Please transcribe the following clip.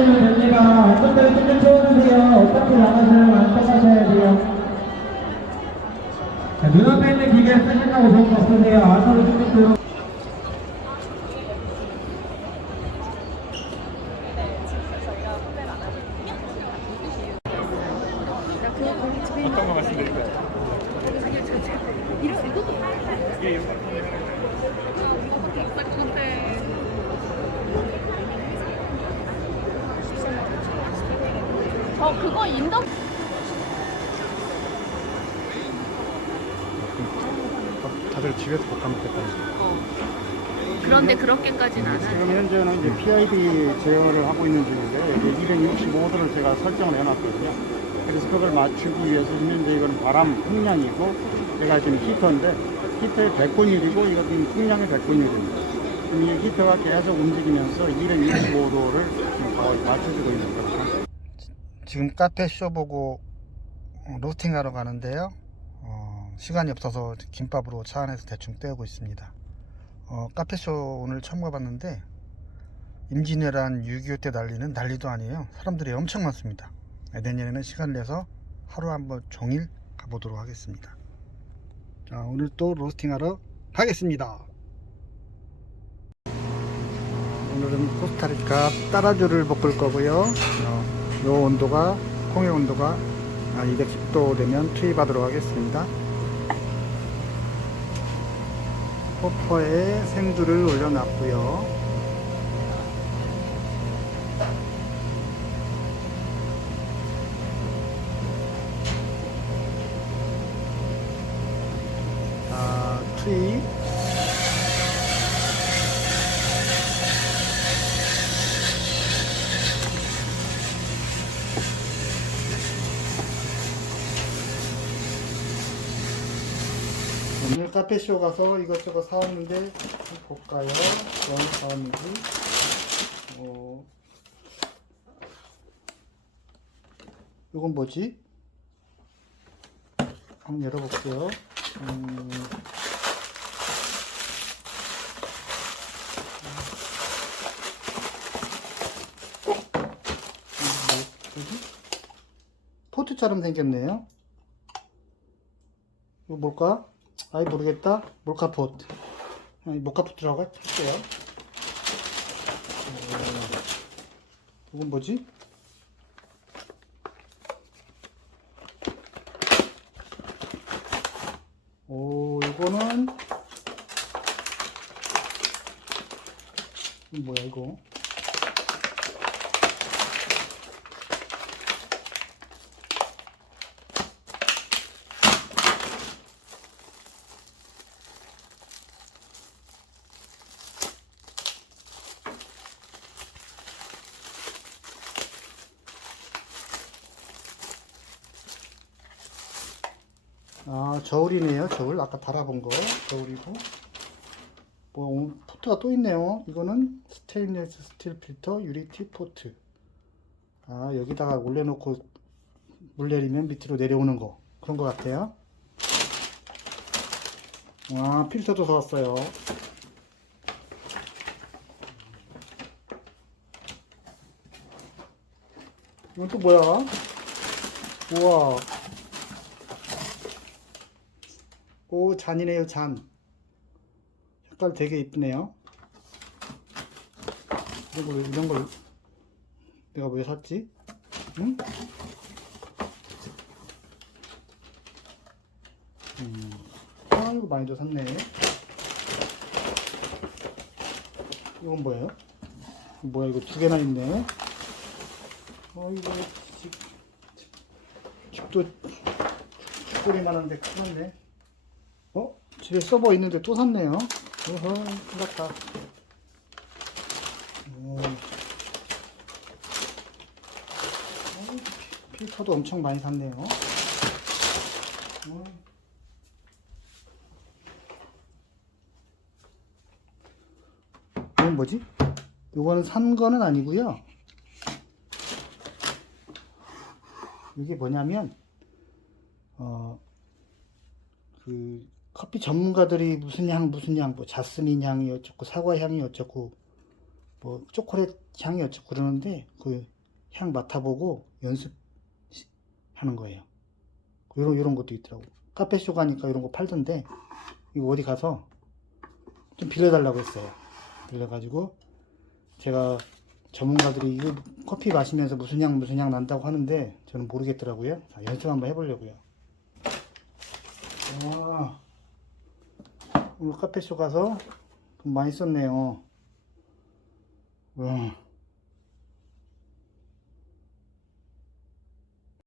나가시면 됩니다. 어떤 좀 채워주세요. 어떻게 나가시면 안착하셔야 돼요. 자, 눈앞에 있는 기계 쓰신다고 좋은 거 쓰세요. 안으로 좀 들어. 어떤 거 말씀드릴까요? 이게 어 그거 인덕 다들 집에서 볶아 먹겠다. 그런데 그렇게까지는 안 하죠. 지금 현재는 이제 PID 제어를 하고 있는 중인데 이게 265도를 제가 설정을 해놨거든요. 그래서 그걸 맞추기 위해서 현재 이건 바람 풍량이고 제가 지금 히터인데 히터의 100분율이고 이것은 풍량의 100분율입니다. 지금 이 히터가 계속 움직이면서 265도를 지금 다 맞춰주고 있는 거죠. 지금 카페 쇼 보고 로스팅하러 가는데요. 어, 시간이 없어서 김밥으로 차 안에서 대충 때우고 있습니다. 어, 카페쇼 오늘 처음 가봤는데 임진왜란 6.25 때 난리는 난리도 아니에요. 사람들이 엄청 많습니다. 네, 내년에는 시간 내서 하루 한번 종일 가보도록 하겠습니다. 자 오늘 또 로스팅하러 가겠습니다. 오늘은 코스타리카 따라주를 볶을 거고요. 어, 요 온도가 콩의 온도가 210도 되면 투입하도록 하겠습니다 호퍼에 생두를 올려놨고요. 오늘 카페쇼 가서 이것저것 사왔는데 볼까요? 어떤 사왔는지 어, 이건 뭐지? 한번 열어볼게요 음? 포트처럼 생겼네요 이거 뭘까? 아이 모르겠다. 몰카포트. 아니, 모카포트라고 할게요. 어, 이건 뭐지? 오, 이거는 이거 뭐야 이거? 아, 저울이네요. 저울. 아까 달아본 거. 저울이고. 뭐, 포트가 또 있네요. 이거는 스테인리스 스틸 필터 유리티 포트. 아, 여기다가 올려놓고 물 내리면 밑으로 내려오는 거. 그런 거 같아요. 와, 필터도 사왔어요. 이건 또 뭐야? 우와. 오 잔이네요 잔 색깔 되게 이쁘네요 이런 걸 이런 걸 내가 왜 샀지? 응? 음. 아이고 많이도 샀네 이건 뭐예요? 뭐야 이거 두 개나 있네 어이구 집, 집도 죽거리만 한데 큰일 났네 어? 집에 서버 있는데 또 샀네요. 어허, 피- 필터도 엄청 많이 샀네요. 어. 이건 뭐지? 이거는 산 거는 아니고요. 이게 뭐냐면, 어, 그 커피 전문가들이 무슨 향 무슨 향뭐 자스민 향이 어쩌고 사과 향이 어쩌고 뭐 초콜릿 향이 어쩌고 그러는데 그 향 맡아보고 연습하는 거예요. 이런 이런 것도 있더라고. 카페쇼 가니까 이런 거 팔던데 이거 어디 가서 좀 빌려달라고 했어요. 빌려가지고 제가 전문가들이 이거 커피 마시면서 무슨 향 무슨 향 난다고 하는데 저는 모르겠더라고요. 자, 연습 한번 해보려고요. 와, 오늘 카페쇼 가서 돈 많이 썼네요. 와,